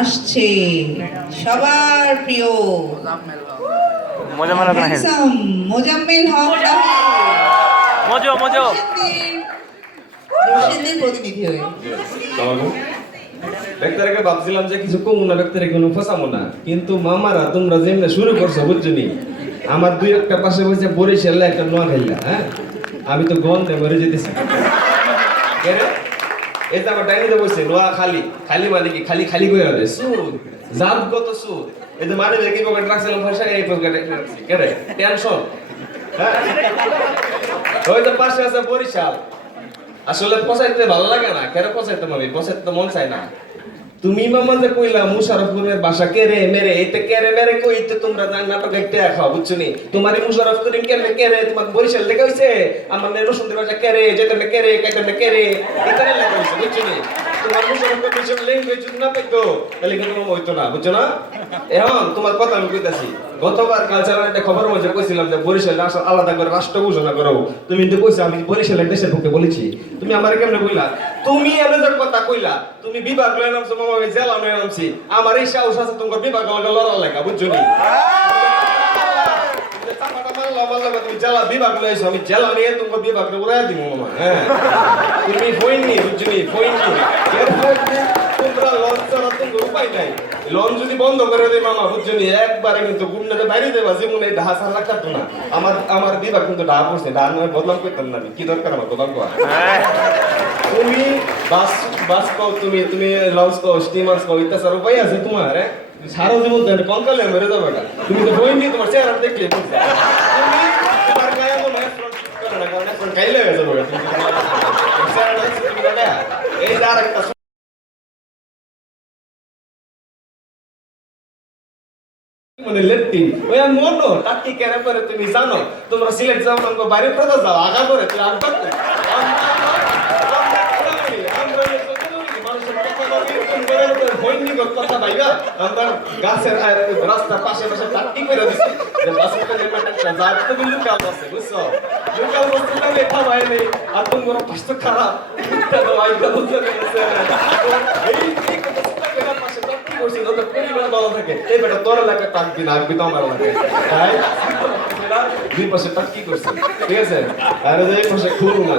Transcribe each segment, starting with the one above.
আসছে সবার প্রিয় হ্যান্ডসাম মোজাম্মেল হক রশিদের প্রতিনিধি হয়ে। ব্যক্তিরাকে ভাবছিলাম যে কিছু কমু না, ব্যক্তিরা কোনো ফসামো না, কিন্তু মামারা তোমরা যেমনি শুরু করছো বুঝছনি। আমার দুই একটা পাশে বসে বরিশালে একটা নোয়া খাইলা, হ্যাঁ আমি তো গন্ধে মরে যেতেছি। এই যে আমার ডাইনিতে বসে নোয়া খালি খালি মানে কি খালি খালি করে হবে সুদ জাতগত সুদ। এই যে মানে কি পকেট রাখছিলাম ভাষা এই পকেটে রাখছি কেরে টেনশন। হ্যাঁ ওই যে পাশে আছে বরিশাল, আসলে পচাইতে ভালো লাগে না, কেন পচাইতে আমি পচাইতে মন চাই না। তুমি মামা যে কইলা মুশারফপুরের বাসা কেরে মেরে এতে কেরে মেরে কইতে তোমরা নাটক একটা খাও বুঝছনি। তোমার মুশারফ করিম কেমনে কেরে তোমার বরিশাল লেখা হইছে, আমার রসুনদের বাসা কেরে যেতে কেরে কাইতে কেরে এখানে লেখা হইছে বুঝছনি। তোমার মুশারফ করিম ল্যাঙ্গুয়েজ না পেতো তাহলে কিন্তু হইতো না বুঝছো না। এখন তোমার কথা আমি কইতাছি, গতবার কালচারাল একটা খবর মধ্যে কইছিলাম যে বরিশাল আলাদা করে রাষ্ট্র ঘোষণা করো, তুমি কিন্তু কইছো আমি বরিশালের দেশের পক্ষে বলেছি। তুমি আমার কেমনে কইলা, তুমি এমন কথা কইলা, তুমি বিভাগ লয়ে নামছো মামা আমি জেলা লয়ে নামছি, আমার এই সাহস আছে তোমার বিভাগ লগে লড়া লেখা বুঝছো নি। তুমি জেলা বিভাগ লয়েছো, আমি জেলা নিয়ে তোমার বিভাগটা উড়াই দিব মামা। হ্যাঁ তুমি ফইনি বুঝছনি ফইনি তোমরা লঞ্চ ছাড়া তোমার উপায় নাই। লোন যদি বন্ধ করে দেয় মামা বুঝছনি একবারে কিন্তু গুন্ডাতে বাইরে দেবা যেমন এই ঢাহা সার লাগতো না। আমার বিভাগ কিন্তু ঢাহা পড়ছে, ঢাহা নয় বদলাম করতাম না, কি দরকার আমার বদলাম করা। তুমি বাস কও, তুমি লঞ্চ কও, স্টিমার কও, ইত্যাদি সার উপায় আছে তোমার। সারা জীবন তো কঙ্কালে মেরে যাবে না, তুমি তো বই নিয়ে তোমার চেহারা দেখলে বুঝছো। তুমি তোমার গায়ে তো ফ্রন্ট করে না, কারণ ফ্রন্ট গাইলে হয়ে যাবে তুমি চেহারা দেখছো তুমি দেখা। এই যে আরেকটা মানে লেট্টিন ওই আর মনো টাকি কেন করে তুমি জানো, তোমরা সিলেট যাও না বাইরে কথা যাও আগা করে তুমি আগা করে কথা ভাইবা আমরা গাছের রাস্তার পাশে পাশে টাকি করে দিচ্ছি যে বাসের যাতে তুমি লুকাল আছে বুঝছো, লুকাল বস্তু না লেখা ভাই নেই আর তোমার পাশে খারাপ তো আইটা বুঝতে পেরেছে এই পাশে টাকি করছি ওদের পরিবার ভালো থাকে। এই বেটা তোর এলাকা টাকবি না আগবি তো আমার এলাকায়, তাই দুই পাশে টাকি করছি ঠিক আছে। আর এই পাশে খুলো না,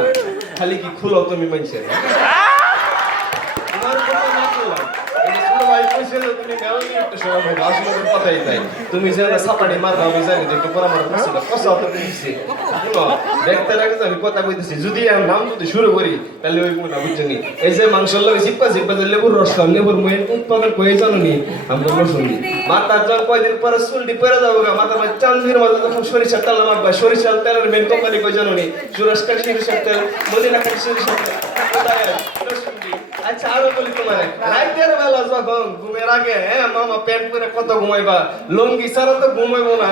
খালি কি খুলো তুমি মানছে তুমি সাপাড়ি মারবা আমি জানি একটু পরামর্শ করছিল কষ্ট দেখতে লাগে আমি কথা কইতেছি। যদি আমি নাম যদি শুরু করি তাহলে ওই না বুঝছেনি। এই যে মাংস লাগে চিপ্পা চিপ্পা যে লেবুর রস খাম, লেবুর মেয়ের উৎপাদন কয়ে জানো নি আমি শুনি। মাথার জল কয়দিন পরে চুলটি পরে যাবো গা, মাথার মধ্যে চান্দির মধ্যে যখন সরিষার তেল মাখবা, সরিষার তেলের মেন কোম্পানি কই জানো নি, সুরেশ কাঠি সরিষার তেল, মদিনা কাঠি সরিষার তেল। আচ্ছা আরো বলি তোমার রাইতের বেলা যখন ঘুমের আগে হ্যাঁ মামা প্যান্ট পরে কত ঘুমাইবা, লুঙ্গি ছাড়া তো ঘুমাইবো না।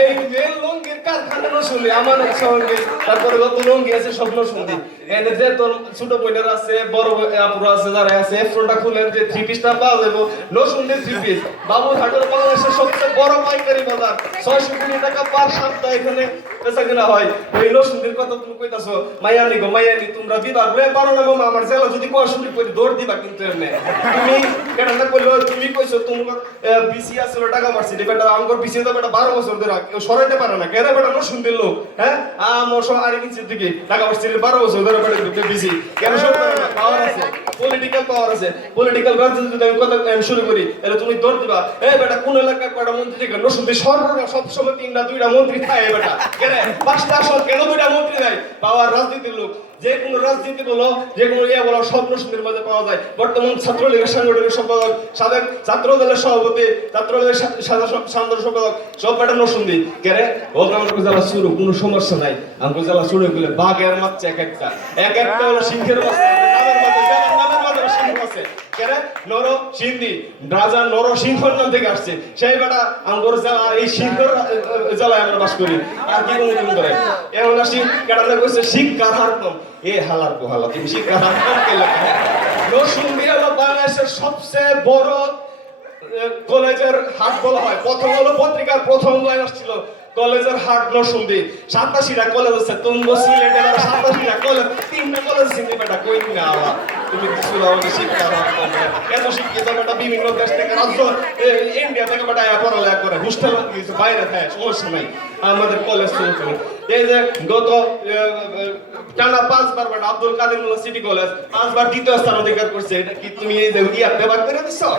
এই যে লুঙ্গির কারখানা শুনলি আমার সঙ্গে, তারপরে যত লুঙ্গি আছে সব শুনলি এনে যে তোর ছোট বোনের আছে বড় আপুরা আছে যারা আছে এফ্রোটা খুলেন যে থ্রি পিসটা পাওয়া যাবো নসুনদের থ্রি পিস বাবুরহাটের বাংলাদেশের সবচেয়ে বড় পাইকারি বাজার 600 কোটি টাকা পার সপ্তাহ এখানে বেচা কিনা হয়। ওই নসুনদের কথা তুমি কইতাছো মাইয়ানি গো মাইয়ানি তোমরা বিভাগ লয়ে পারো না মামা, আমার জেলা যদি কয় শুনি কই দৌড় দিবা কিন্তু এমনি তুমি কেন না কইলো তুমি কইছো তোমার বিসি আসল টাকা মারছি বেটা আমগর বিসি তো বেটা 12 বছর ধরে কেউ সরাইতে পারে না কেন বেটা নসুনদের লোক। হ্যাঁ আমার সব আর কিছু দিকে টাকা মারছি 12 বছর ধরে বেটা বিসি কেন সরতে পারে না, পাওয়ার আছে পলিটিক্যাল পাওয়ার আছে, পলিটিক্যাল রাজনীতি যদি আমি কথা শুরু করি তাহলে তুমি দৌড় দিবা। এই বেটা কোন এলাকার কয়টা মন্ত্রী থেকে নসুনদের সরকার সব সময় 3টা 2টা মন্ত্রী থাকে বেটা কেন 5টা আসল কেন 2টা মন্ত্রী নাই, পাওয়ার রাজনীতির লোক। যে কোনো রাজনীতি বলো যে কোনো ইয়ে বলো সব নসুনদের মধ্যে পাওয়া যায়। বর্তমান ছাত্রলীগের সাংগঠনিক সম্পাদক, সাবেক ছাত্র দলের সভাপতি, ছাত্রলীগের সাধারণ সম্পাদক সব বেটা নসুন্দি কেন ও আমাদের জেলা শুরু কোনো সমস্যা নাই। আমাদের জেলা শুরু করলে বাঘের মাচ্ছে এক একটা হলো সিংহের মাছে নামের মাঝে সিংহ আছে কেন নর সিন্ধি রাজা নর সিংহর নাম থেকে আসছে সেই বেটা আমগর জেলা এই সিংহর জেলায় আমরা বাস করি। আর কি কোনো করে এমন আসি কেটাতে কইছে শিক্ষার হার কম, এ হালার পোহালা তুমি শিক্ষার হার কম কেলা নরসিংদী হলো বাংলাদেশের সবচেয়ে বড় কলেজের হাট বলা হয়। প্রথম হলো পত্রিকার প্রথম লাইন আসছিল কলেজের হাট নরসিংদী, 87টা কলেজ আছে তুঙ্গ সিলেটের 87টা কলেজ 3টা কলেজ সিন্ধি বেটা কই না তুমি দিছিল আমাকে শিক্ষা এত শিক্ষিত বেটা বিভিন্ন দেশ থেকে রাজ্য ইন্ডিয়া থেকে বেটা পড়ালেখা করে হোস্টেল কিছু বাইরে থাকে সমস্যা নাই আমাদের কলেজ চলছে এই যে গত টানা 5 বার বেটা আব্দুল কাদের মোল্লা সিটি কলেজ 5 বার দ্বিতীয় স্থান অধিকার করছে এটা কি তুমি এই যে ইয়া ব্যবহার করে দিছো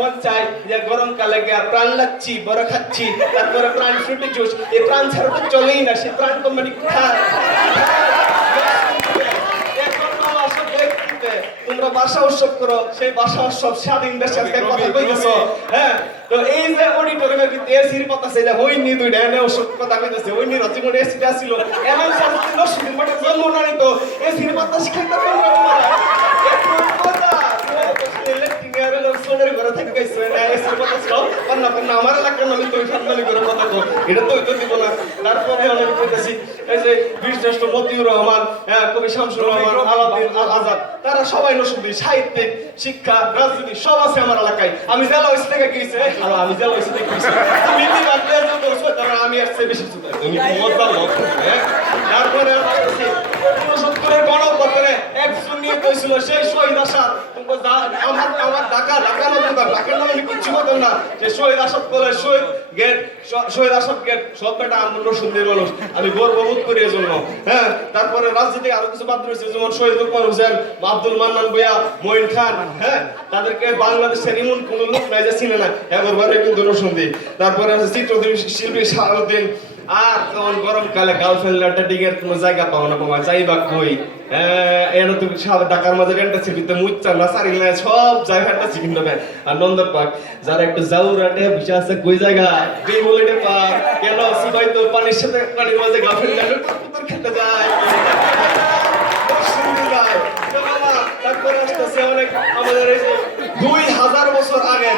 মন চাই যে গরমকালে গিয়ে প্রাণ লাগছি বড় খাচ্ছি তারপরে প্রাণ ফ্রুটি জুস এই প্রাণ ছাড়া তো চলেই না সে প্রাণ কোম্পানি কোথায় তোমরা ভাষা উৎসব করো সেই ভাষা উৎসব স্বাধীন দেশের কথা কইতেছো হ্যাঁ তো এই যে অডিটোরিয়ামের ভিতরে এসির কথা আছে যে হইনি দুইটা এনে ওসব কথা কইতেছে হইনি রচিমনে এসিটা ছিল এমন শাস্তি নষ্ট মনে জন্ম নানি তো এসির কথা শিখাইতে পারবে না একটু কথা ইলেকট্রিকের সোনের ঘরে থেকে গেছে না এসির কথা ছিল না আমার এলাকার আমি তো সামনে করে কথা কই এটা তো হইতো দিব না তারপরে অনেক কইতেছি এই যে বীরশ্রেষ্ঠ মতিউর রহমান কবি শামসুর রহমান আলাউদ্দিন আল আজাদ তারা সবাই নসুন্দি সাহিত্যিক শিক্ষা রাজনীতি সব আছে আমার এলাকায় আমি জেলা হইছে থেকে গেছি আমি জেলা হইছে থেকে গেছি তুমি কি বাদলে যত তারা আমি আসছে বেশি সুন্দর তুমি মজা লোক তারপরে আসছি 69 এর গণঅভ্যুত্থানে একজন নিয়ে কইছিল সেই শহীদ আসাদ আমার ঢাকা নামে কিছু বলতেন না যে শহীদ আসাদ বলে শহীদ আসাদ গেট সব বেটা আমরা সুন্দর মানুষ আমি গর্ববোধ করি এজন্য হ্যাঁ তারপরে রাজনীতি আরো কিছু বাদ রয়েছে যেমন শহীদ লোকমান হোসেন আব্দুল মান্নান ভূঁইয়া মঈন খান হ্যাঁ তাদেরকে বাংলাদেশের এমন কোন লোক নাই যে চিনে না একবারে কিন্তু রসুন্দি তারপরে আছে চিত্রশিল্পী শাহরুদ্দিন আর তখন গরমকালে গার্লফ্রেন্ড লেটার ডিগের কোনো জায়গা পাও না বাবা যাইবা কই এনে তুমি সব ঢাকার মাঝে ফ্যান্টাসি ভিতরে মুচ্চা না সারি না সব জায়গা ফ্যান্টাসি কিন্তু আর নন্দন পার্ক যারা একটু জাউরাটে বসে আছে কই জায়গা বেমুলেটে পার্ক কেন সিবাই তো পানির সাথে পানির মাঝে গার্লফ্রেন্ড লেটার খেতে যায় তারপরে আসতেছে অনেক আমাদের এই যে 2000 বছর আগে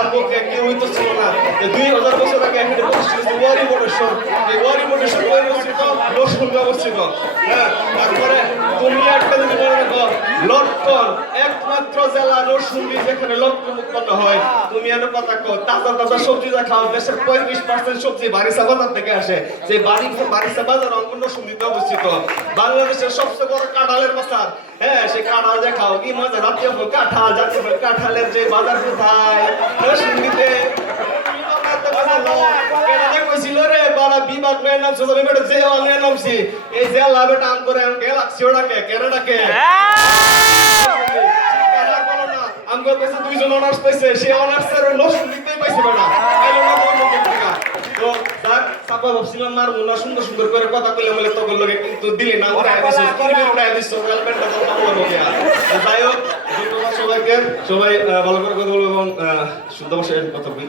আমকে কেউ হইতো ছিল না 2000 বছর আগে এখানে বসছিল ওয়ারি মোটেশ্বর এই ওয়ারি মোটেশ্বর অবস্থিত রসুলগঞ্জে অবস্থিত হ্যাঁ তারপরে তুমি একটা যদি মনে রাখো লটকন একমাত্র জেলা রসুলগঞ্জ যেখানে লটকন উৎপন্ন হয় তুমি এর কথা কও তাজা সবজি যা খাও দেশের 35% সবজি বারিসা বাজার থেকে আসে যে বারিসা বাজার অঙ্গন রসুলগঞ্জে অবস্থিত বাংলাদেশের সবচেয়ে বড় কাঁঠালের বাজার হ্যাঁ সে কাঁঠাল যে খাও কি মজা জাতীয় ফল কাঁঠাল জাতীয় ফল কাঁঠালের যে বাজার কোথায় রসুলগঞ্জে কইছিল রে বড় বিভাগ নয় নাম সব বেটা যে অনলাইন নামছি এই যে লাভ টাম করে আমি গেলাক্সি ওটাকে কেরাটাকে আমগো কাছে দুইজন অনার্স পাইছে সে অনার্সের নষ্ট দিতেই পাইছে বেটা আইলো না কোন পত্রিকা তো স্যার সাপা ভাবছিলাম মার মুনা সুন্দর করে কথা কইলে বলে তখন লগে কিন্তু দিলি না ওরা এসে কিরবে ওটা দিছ গার্লফ্রেন্ডটা তো ভালো লাগে যাই হোক সবাইকে সবাই ভালো করে কথা বলবো এবং শুদ্ধ ভাষায় কথা বলি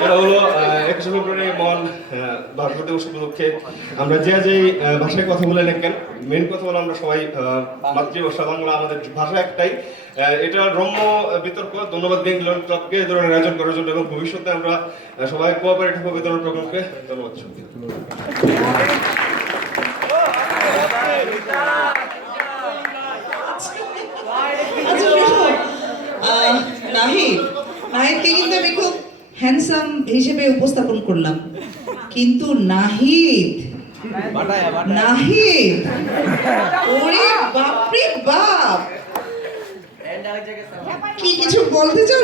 সেটা হলো 21 ফেব্রুয়ারি মহান ভাষা দিবস উপলক্ষে আমরা যে ভাষায় কথা বলে নেন মেন কথা হলো আমরা সবাই মাতৃভাষা বাংলা আমাদের ভাষা একটাই এটা রম্য বিতর্ক ধন্যবাদ দিন ক্লাবকে এই ধরনের আয়োজন করার জন্য এবং ভবিষ্যতে আমরা সবাই কোঅপারেটিভ হবে ধরনের প্রোগ্রামকে ধন্যবাদ নাহিদকে কিন্তু আমি খুব হ্যান্ডসাম হিসেবে উপস্থাপন করলাম কিন্তু নাহিদ ওরে বাপরে বাপ কি কিছু বলতে চাও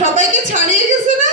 সবাইকে ছাড়িয়ে গেছে না